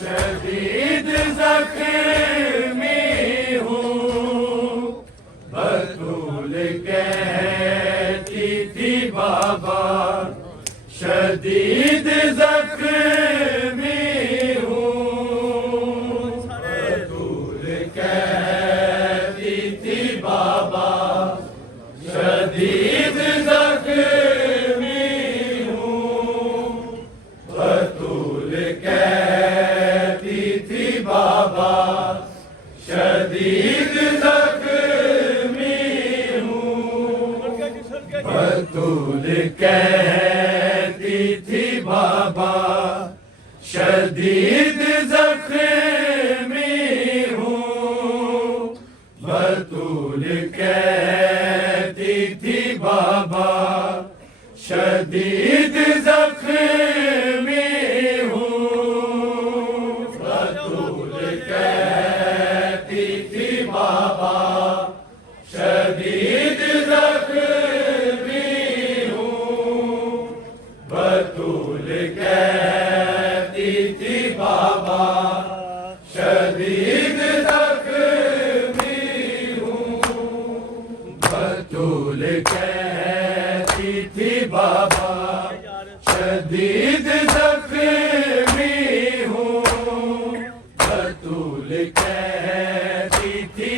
शदीद जख्मी हूँ बतूल कहती थी बाबा शदीद जख्मी हूँ बतूल कहती थी बाबा शदीद जख्मी हूँ बतूल कहती थी बाबा शदीद जख्मी हूँ बतूल कहती थी बाबा शदीद जख्मी हूँ बतूल कहती थी बाबा शदीद जख्मी हूँ बतूल कहती थी बाबा शदीद जख्मी हूँ बतूल कहती थी बाबा शदीद जख्मी हूँ बतूल कहती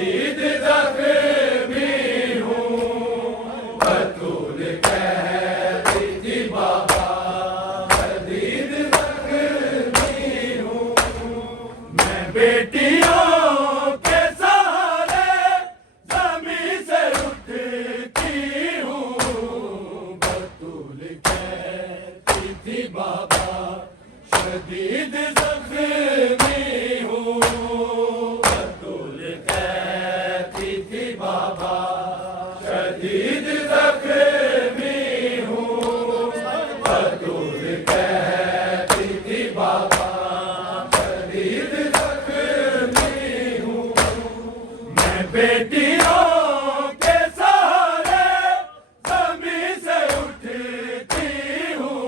शदीद जख्मी हूँ, बतूल कहती थी बाबा शदीद जख्मी हूँ। मैं बेटियों के सहारे ज़मीं से उठती हूँ, बतूल कहती थी बाबा शदीद जख्मी हूँ, बतूल कहती थी बाबा शदीद जख्मी हूँ, बतूल कहती थी बाबा शदीद जख्मी हूँ। मैं बेटियों के सहारे ज़मीं से उठती हूँ,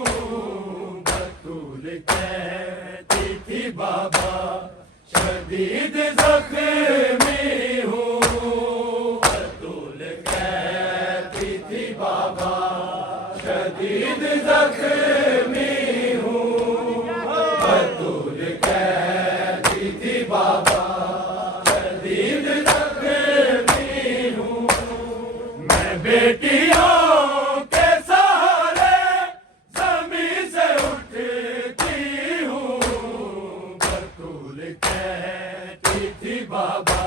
बतूल कहती थी बाबा शदीद जख्मी हूँ, बतूल कहती थी बाबा शदीद जख्मी हूँ, बतूल कहती थी बाबा शदीद जख्मी हूँ। मैं बेटियों के सहारे ज़मीं से उठती हूँ, बतूल कहती थी बाबा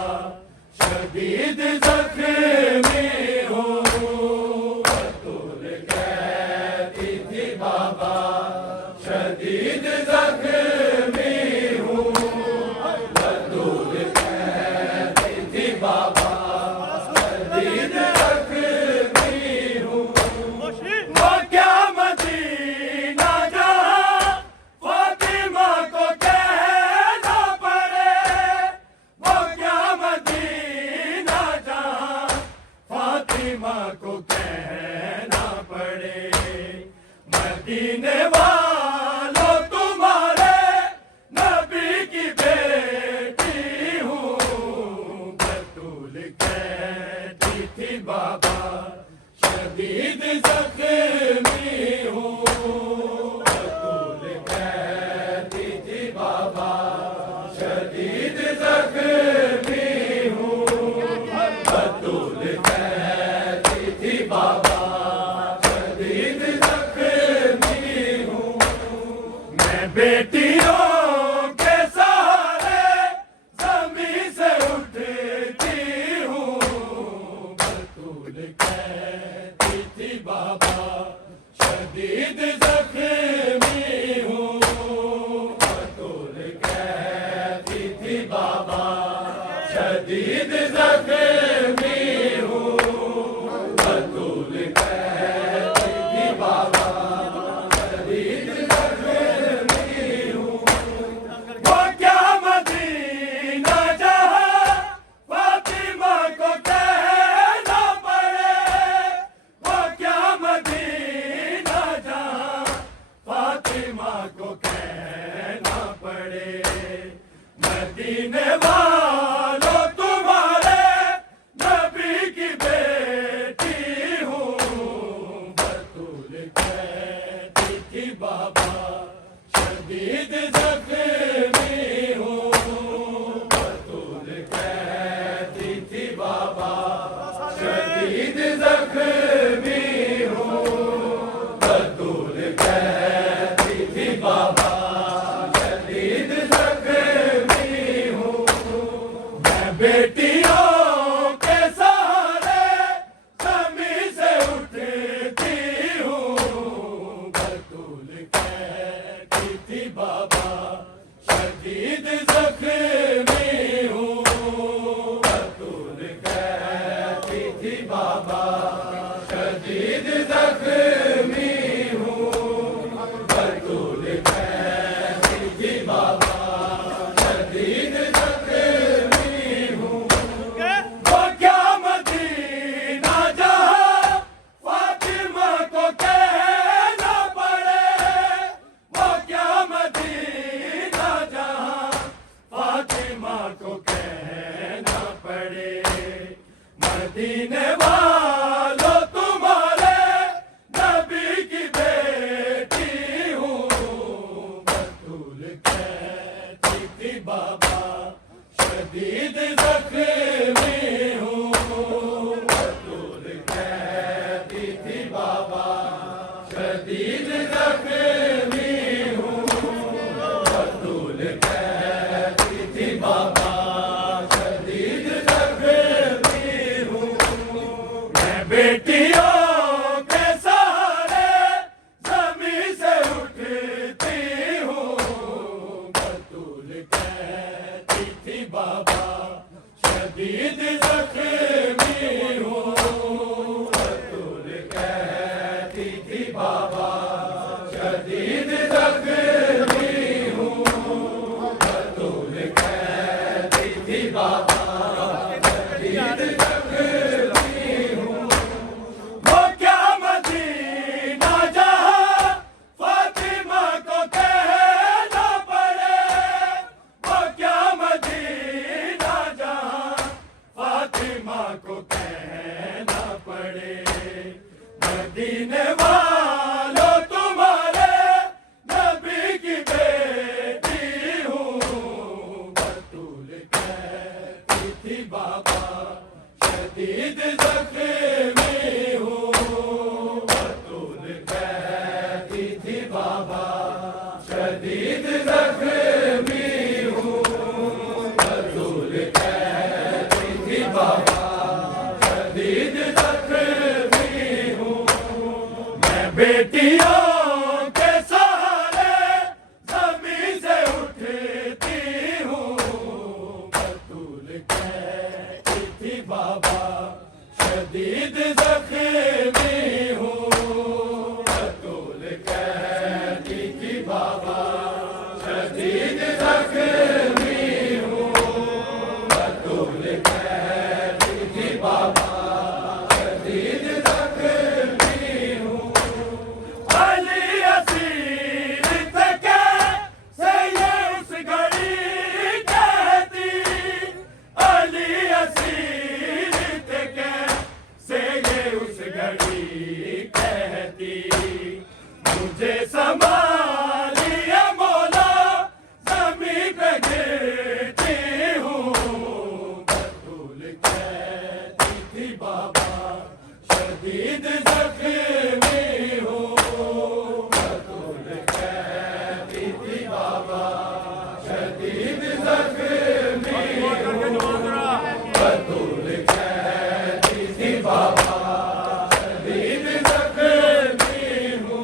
शदीद जख्मी हूँ, बतूल कहती थी बाबा शदीद जख्मी हूँ, बतूल कहती थी बाबा शदीद जख्मी हूँ। वो क्या मदीना जहाँ फातिमा को कहना पड़े, वो क्या मदीना जहाँ फातिमा को कहना पड़े। मदीने वालों तुम्हारे नबी की बेटी हूँ, बतूल कहती थी बाबा शदीद जख्मी हूँ, बतूल कहती थी बाबा शदीद जख्मी हूँ, बतूल कहती थी बाबा शदीद जख्मी हूँ। मैं बेटियों के सहारे ज़मीं से उठती हूँ, बतूल कहती थी बाबा शदीद जख्मी हूँ, बतूल कहती थी बाबा शदीद जख्मी हूँ, बतूल कहती थी बाबा शदीद जख्मी हूँ। वो क्या मदीना जहाँ फातिमा को कहना पड़े, वो क्या मदीना जहाँ फातिमा को कहना पड़े। मदीने वालों तुम्हारे नबी की बेटी हूँ, बतूल कहती थी बाबा शदीद जख्मी हूँ, बतूल कहती थी बाबा शदीद जख्मी हूँ, बतूल कहती थी बाबा शदीद जख्मी हूँ। मैं बेटियों के सहारे ज़मीं से उठती हूँ, बतूल कहती थी बाबा शदीद जख्मी हूँ, बतूल कहती थी बाबा शदीद जख्मी हूँ, बतूल कहती थी बाबा शदीद जख्मी हूँ। वो क्या मदीना जहाँ फातिमा को कहना पड़े, वो क्या मदीना जहाँ फातिमा को कहना पड़े। मदीने वालों तुम्हारे नबी की बेटी हूँ, बतूल कहती थी बाबा शदीद जख्मी हूँ। बतूल कहती थी बाबा शदीद जख्मी हूँ। बतूल कहती थी बाबा शदीद जख्मी हूँ। मैं बेटियों के सहारे ज़मीं से उठती हूँ। बतूल कहती थी बाबा शदीद जख्मी हूँ। बतूल कहती थी बाबा शदीद जख्मी हूँ। बतूल कहती थी बाबा शदीद जख्मी हूँ। वो क्या मदीना जहाँ फातिमा को कहना पड़े। वो क्या मदीना जहाँ फातिमा को कहना पड़े। मदीने वालों तुम्हारे नबी की बेटी हूँ। बतूल कहती थी बाबा शदीद जख्मी हूँ। बतूल कहती थी बाबा शदीद जख्मी हूँ। बतूल कहती थी बाबा शदीद जख्मी हूँ। मैं बेटियों के सहारे ज़मीं से उठती हूँ। बतूल कहती थी बाबा शदीद जख्मी हूँ। बतूल कहती थी बाबा शदीद जख्मी हूँ। बतूल कहती थी बाबा शदीद जख्मी हूँ। अली असीर थे कैसे ये उस घड़ी कहती। अली असीर थे कैसे ये उस घड़ी कहती। मुझे संभालिए मौला ज़मीं पे गिरती हूँ। बतूल कहती थी बाबा शदीद जख्मी हूँ। बतूल कहती थी बाबा शदीद जख्मी हूँ। बतूल कहती थी बाबा शदीद जख्मी हूँ।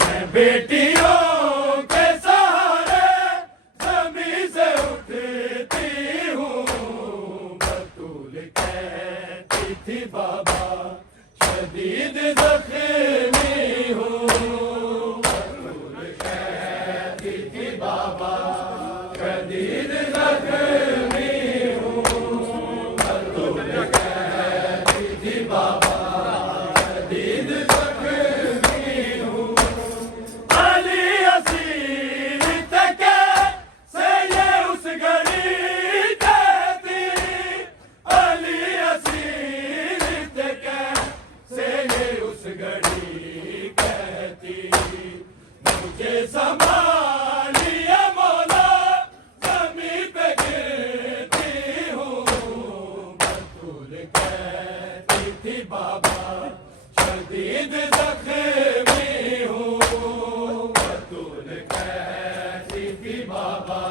मैं बेटियों के सहारे ज़मीं से उठती हूँ। बतूल कहती थी बाबा शदीद जख्मी हूँ। बतूल कहती थी बाबा शदीद जख्मी हूँ। बतूल कहती थी बाबा शदीद जख्मी हूँ। अली असीर थे कैसे ये उस घड़ी कहती। अली असीर थे कैसे ये उस घड़ी कहती। मुझे संभालिए मौला ज़मीं पे गिरती हूँ। बतूल कहती थी बाबा शदीद जख्मी हूँ। बतूल कहती थी बाबा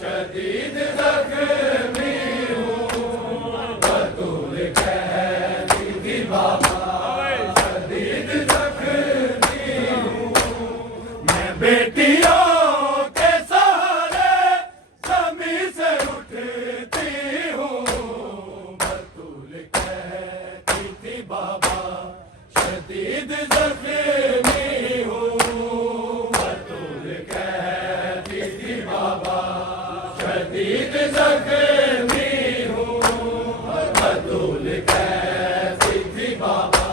शदीद जख्मी हूँ। बतूल कहती थी बाबा शदीद जख्मी हूँ। मैं बेटियों के सहारे ज़मीं से उठती हूँ। बतूल कहती थी बाबा शदीद जख्मी हूँ। बतूल कहती थी बाबा शदीद जख्मी हूँ। बतूल कहती थी बाबा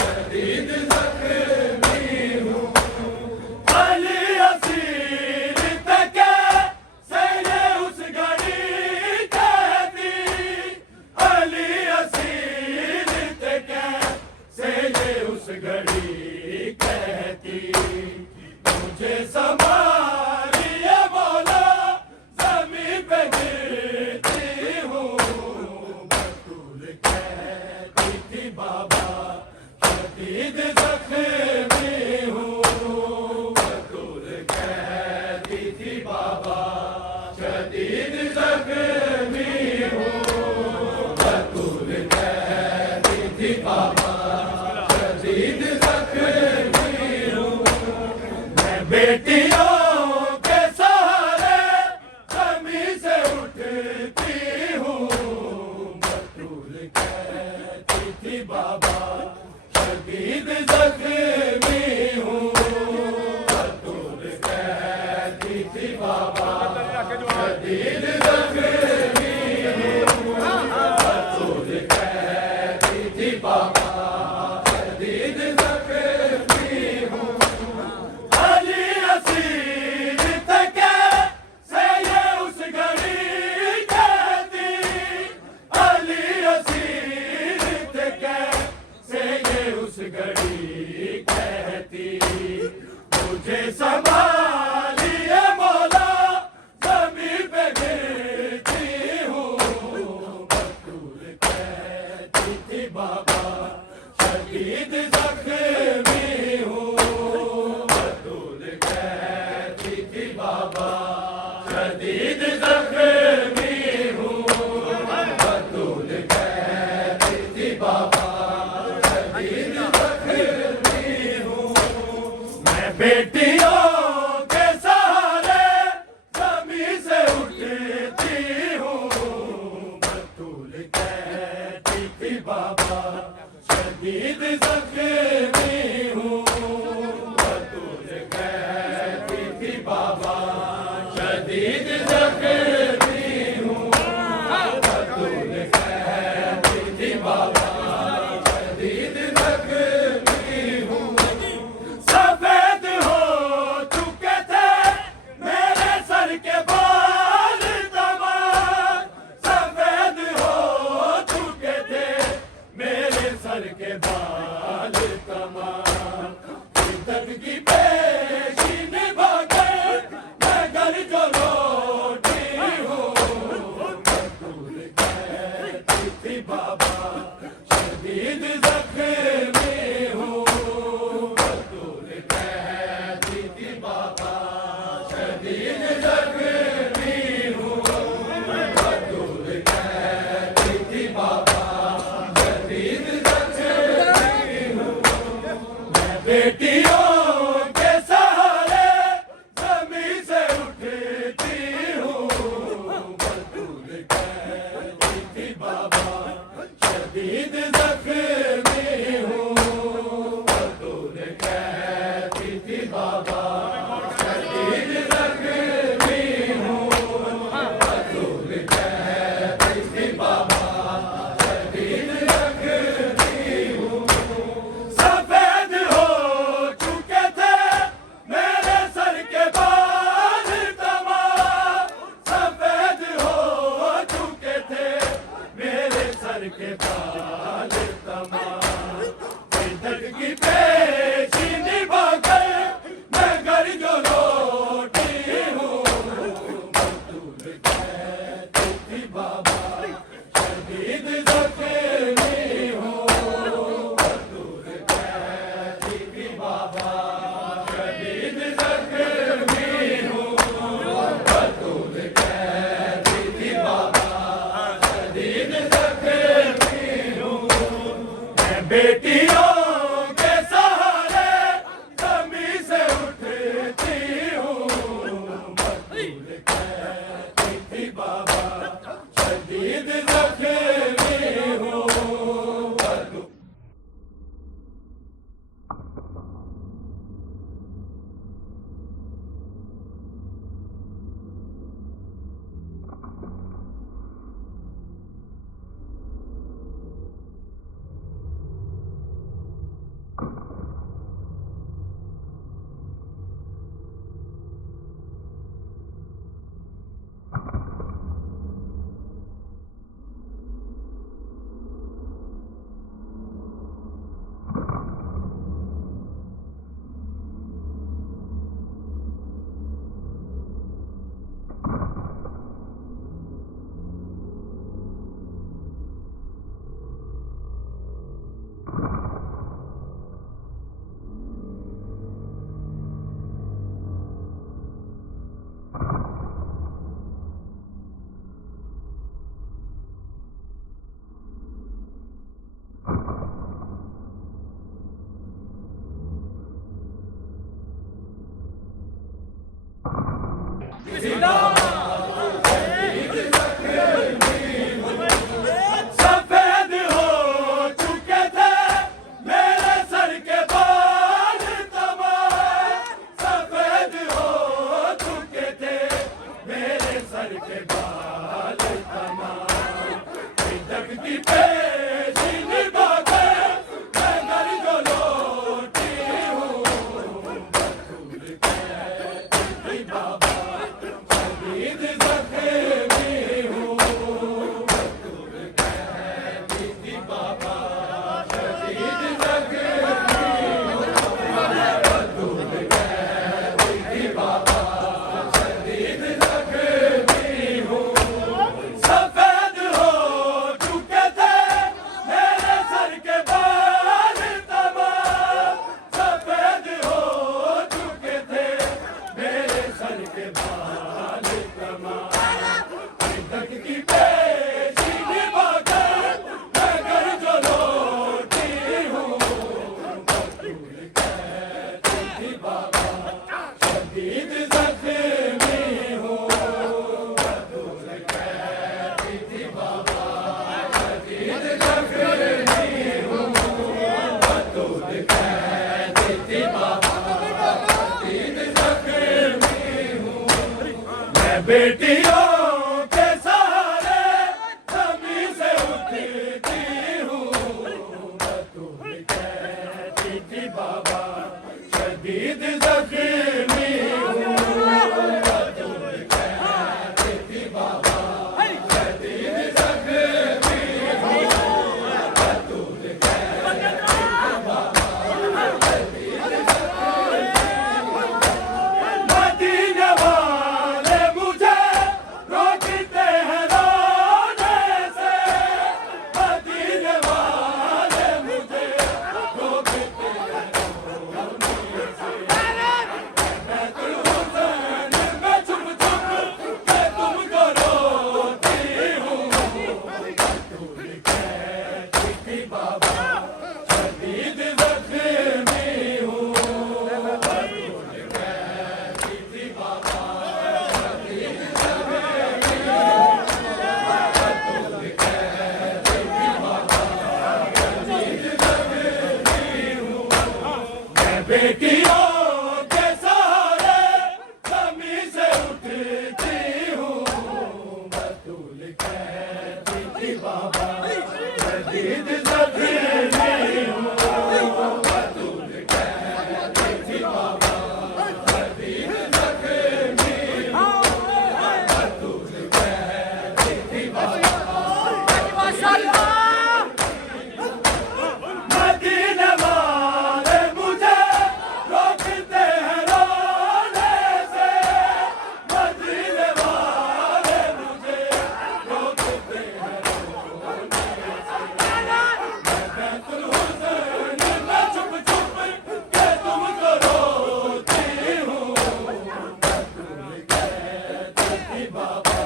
शदीद जख्मी हूँ। अली असीर थे कैसे ये उस घड़ी कहती। अली असीर थे कैसे ये उस घड़ी कहती। मुझे संभालिए मौला ज़मीं पे गिर शदीद जख्मी हूँ, बतूल कहती थी बाबा शदीद जख्मी हूँ। अली असीर थे कैसे ये उस घड़ी कहती, अली असीर थे कैसे ये उस घड़ी कहती, मुझे संभालिए मौला ज़मीन पे गिरती हूँ, बतूल कहती थी बाबा शदीद ज़ख्मी हूँ, बतूल कहती थी बाबा शदीद ज़ख्मी हूँ, बतूल कहती थी बाबा शदीद ज़ख्मी हूँ। मैं बेटियों के सहारे ज़मीन से उठती हूँ, बतूल कहती थी बाबा शदीद ज़ख्मी हूँ, बतूल कहती थी बाबा शदीद ज़ख्मी हूँ, बतूल कहती थी बाबा शदीद ज़ख्मी हूँ। सफेद हो चुके थे मेरे सर के बाल तमाम, सफेद हो चुके थे मेरे सर के बाल तमाम, शिद्दत की पेशी निभाकर मैं घर जो लौटी हूँ, बतूल कहती थी बाबा शदीद ज़ख्मी हूँ, बतूल कहती थी बाबा शदीद ज़ख्मी हूँ, बतूल कहती थी बाबा शदीद ज़ख्मी हूँ। मैं बेटियों के सहारे ज़मीन से उठती हूँ, बतूल कहती थी बाबा शदीद ज़ख्मी हूँ, बतूल कहती थी बाबा शदीद ज़ख्मी हूँ, बतूल कहती थी बाबा शदीद ज़ख्मी हूँ। सफेद हो चुके थे मेरे सर के बाल तमाम, सफेद हो चुके थे मेरे सर के बाल तमाम, शिद्दत की पेशी निभाकर मैं घर जो लौटी हूँ, बतूल कहती थी बाबा शदीद ज़ख्मी हूँ, बतूल कहती थी बाबा शदीद ज़ख्मी हूँ, बतूल कहती थी बाबा शदीद ज़ख्मी हूँ। मैं बेटियों के सहारे ज़मीन से उठती हूँ, बतूल कहती थी बाबा शदीद ज़ख्मी हूँ, बतूल सफेद हो चुके थे मेरे सर के बाल तमाम, सफेद हो चुके थे मेरे सर के बाल तमाम जगती पेशी निभा के मैं घर जो लौटी हूँ बतूल कहती बाबा शहीद जख्मी हूँ बतूल कहती बाबा शहीद जख्मी हूँ बतूल कहती बाबा शहीद जख्मी हूँ सफेद हो चुके थे मेरे सर के बाल तमाम सफेद हो चुके थे मेरे सर के बाल तमाम तक की पेशी निभा कर मैं घर जो लौटी हूँ बतूल कहती बाबा शहीद जख्मी हूँ बतूल कहती बाबा शहीद जख्मी हूँ बतूल कहती बाबा शहीद जख्मी हूँ मैं बेटियों के सहारे जमीन से उठती हूँ बतूल कहती बाबा शहीद जख्मी हूँ बतूल कहती बाबा शहीद जख्मी हूँ बतूल कहती बाबा शहीद मदीने वाले मुझे रोकते हैं रोने से मदीने वाले मुझे रोकते हैं रोने से बैतुल हुसैन में छुप छुप के तुमको रोती हूँ बतूल कहती बाबा शहीद जख्मी हूँ बतूल कहती बाबा शहीद जख्मी हूँ बतूल कहती बाबा शहीद जख्मी हूँ मैं बेटियों के सहारे जमीन से उठती हूँ बतूल कहती बाबा शहीद जख्मी हूँ बतूल कहती बाबा शहीद जख्मी हूँ बतूल कहती बाबा मदीने वाले मुझे रोकते हैं रोने से मदीने वाले मुझे रोकते हैं रोने से बैतुल हुसैन में छुप छुप के तुमको रोती हूँ बतूल कहती बाबा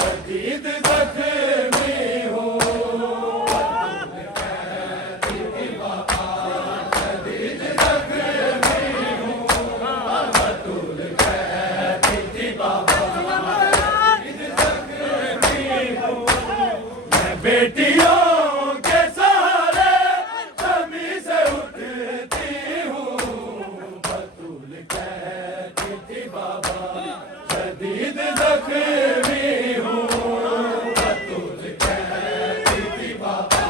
शहीद जख्मी हूँ बतूल कहती बाबा शहीद जख्मी हूँ बतूल कहती बाबा शहीद जख्मी हूँ मैं बेटियों के सहारे जमीन से उठती हूँ बतूल कहती बाबा शहीद जख्मी हूँ बतूल कहती बाबा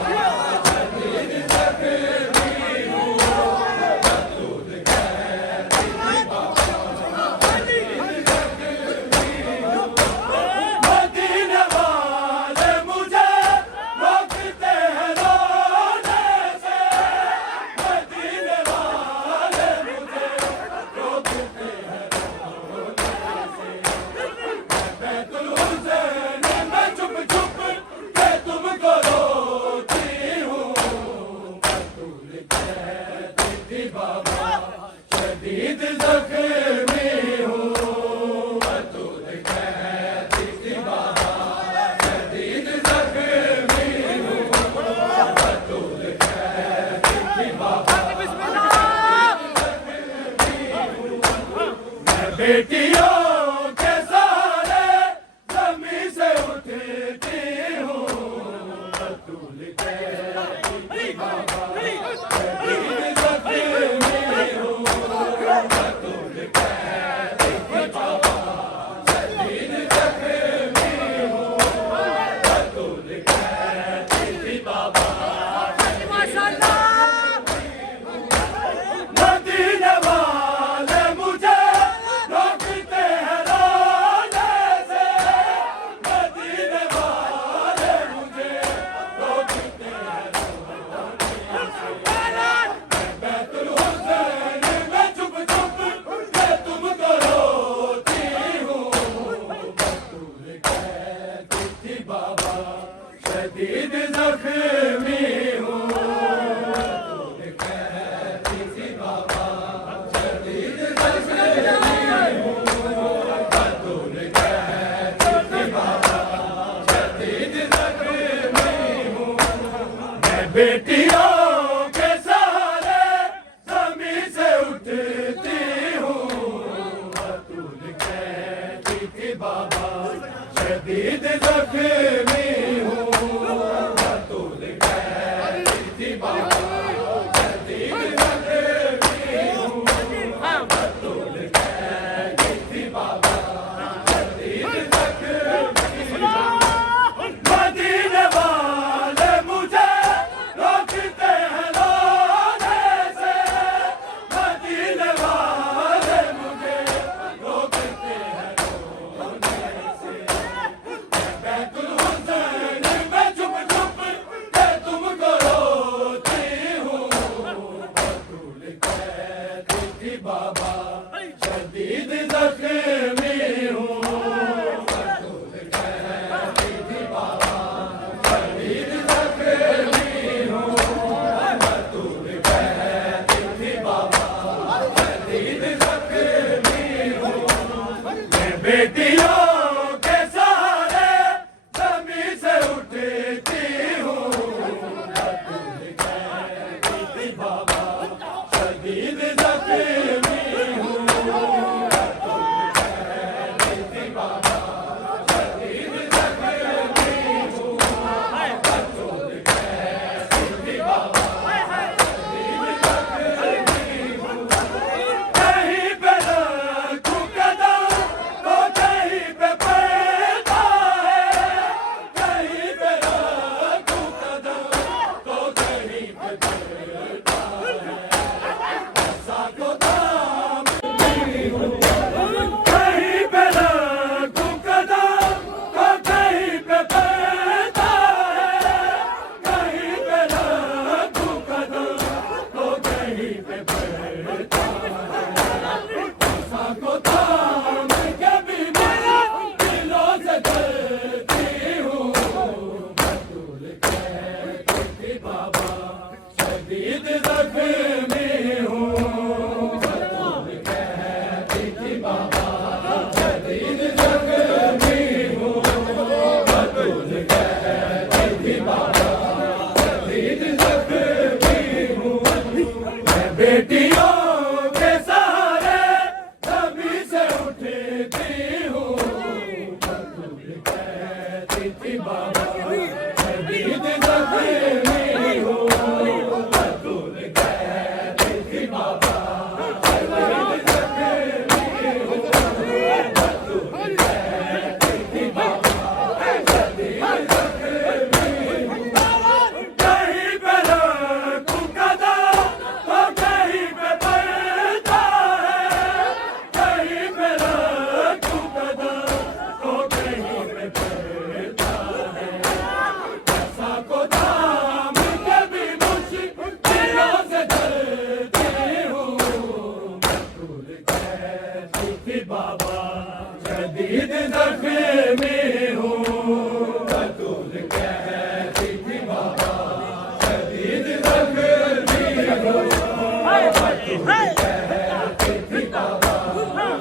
शहीद जख्मी हूँ बतूल कहती बाबा शहीद जख्मी हूँ मदीने वाले मुझे रोकते हैं रोने से मदीने वाले मुझे रोकते हैं रोने से बैतुल हुसैन में छुप छुप के तुमको रोती हूँ बतूल कहती बाबा शहीद जख्मी हूँ बतूल कहती बाबा शहीद जख्मी हूँ बतूल कहती बाबा मैं बेटियों के सहारे जमीन से उठती हूँ बतूल कहती बाबा शहीद जख्मी हूँ बतूल कहती बाबा शहीद जख्मी शदीद जख्मी हूँ बतूल कहती थी बाबा शदीद जख्मी हूँ बतूल कहती थी बाबा शदीद जख्मी हूँ मैं बेटियों के सहारे ज़मीं से उठती हूँ बतूल कहती थी बाबा शदीद जख्मी हूँ बतूल कहती थी बाबा शदीद जख्मी हूँ बतूल कहती थी बाबा शदीद जख्मी हूँ मदीने वाले मुझे रोकते हैं रोने से मदीने वाले मुझे रोकते हैं रोने से बैतुल हुसैन में चुप चुप के तुमको रोती हूँ बतूल कहती थी बाबा शदीद जख्मी हूँ बतूल कहती थी बाबा शदीद जख्मी हूँ बतूल कहती थी बाबा शदीद जख्मी हूँ मैं बेटियों के सहारे ज़मीं से उठती हूँ बतूल कहती थी बाबा शदीद जख्मी हूँ बतूल कहती थी बाबा शदीद जख्मी हूँ बतूल कहती थी बाबा शदीद जख्मी हूँ कहीं पे रखूं कदम तो कहीं पे पड़ता है कहीं पे रखूं कदम तो कहीं पे पड़ता है ऐसा को दाम नहीं हूँ कहीं पे रखूं कदम तो कहीं पे पड़ता है कहीं पे रखूं कदम तो कहीं पे पड़ता है ऐसा को दाम कभी मैं दिलों से करती हूँ बतूल कहती थी बाबा शदीद जख्मी हूँ बतूल कहती थी बाबा शदीद जख्मी हूँ बतूल कहती थी बाबा शदीद जख्मी हूँ मैं बेटियों के सहारे ज़मीं से उठती हूँ बतूल कहती थी बाबा शदीद जख्मी हूँ बतूल कहती थी बाबा शदीद जख्मी हूँ बतूल कहती थी बाबा शदीद जख्मी हूँ कहीं पे रखूं कदम तो कहीं पे पड़ता है कहीं पे रखूं कदम तो कहीं पे पड़ता है ऐसा को दाम कभी मुश्किलों से डरती हूँ बतूल कहती थी बाबा शदीद जख्मी हूँ बतूल कहती थी बाबा शदीद जख्मी हूँ बतूल कहती थी बाबा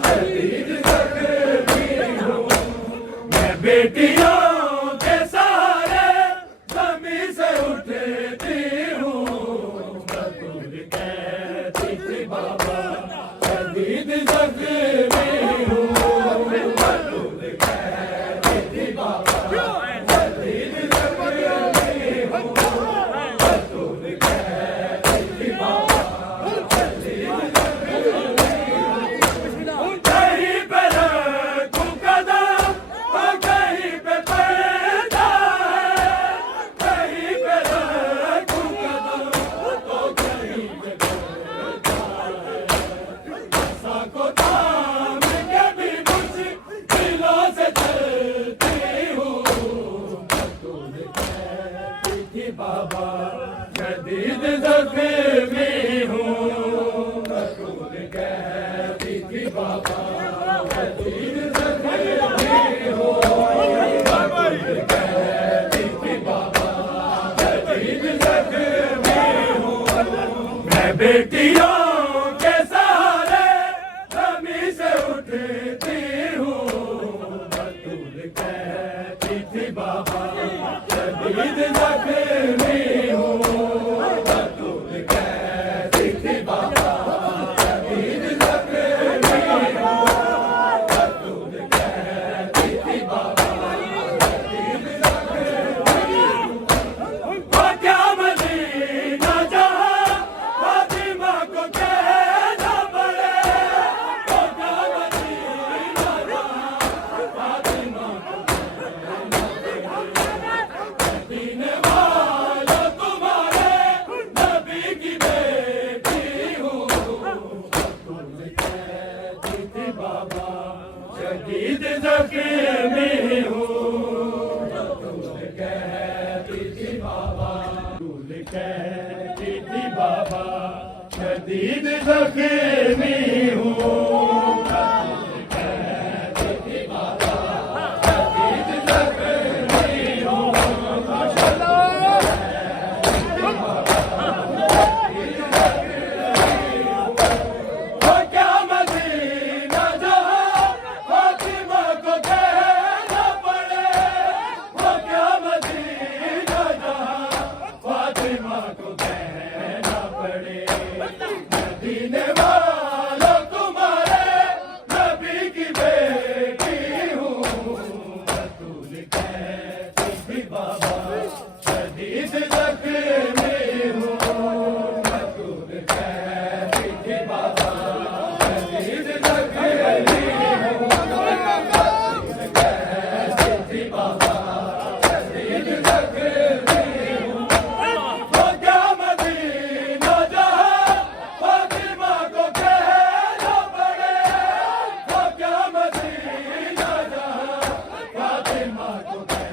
शदीद जख्मी हूँ मैं बेटियों के सहारे ज़मीं से उठती हूँ बतूल कहती थी बाबा शदीद जख्मी हूँ बतूल कहती थी बाबा शदीद जख्मी हूँ बतूल कहती थी बाबा शदीद जख्मी हूँ कहीं पे रखूं कदम तो कहीं पे कहती थी बाबा शदीद जख्मी हूँ, बतूल कहती थी बाबा शदीद जख्मी हूँ, बतूल कहती थी बाबा शदीद जख्मी हूँ। वो क्या मदीना जहाँ फातिमा को कहना पड़े, वो क्या मदीना जहाँ फातिमा को कहना पड़े। मदीने वालों तुम्हारे नबी की बेटी हूँ, बतूल कहती थी बाबा शदीद जख्मी हूँ, बतूल कहती थी बाबा, बतूल कहती थी बाबा शदीद जख्मी हूँ, बतूल कहती थी बाबा शदीद जख्मी हूँ। वो क्या मदीना जहाँ फातिमा को कहना पड़े, वो क्या मदीना जहाँ फातिमा को कहना पड़े। मदीने वालों तुम्हारे नबी की बेटी हूँ, बतूल कहती थी बाबा शदीद जख्मी हूँ, बतूल कहती थी बाबा शदीद जख्मी हूँ, बतूल कहती थी बाबा शदीद जख्मी हूँ। वो क्या मदीना जहाँ फातिमा को कहना पड़े, वो क्या मदीना जहाँ फातिमा को कहना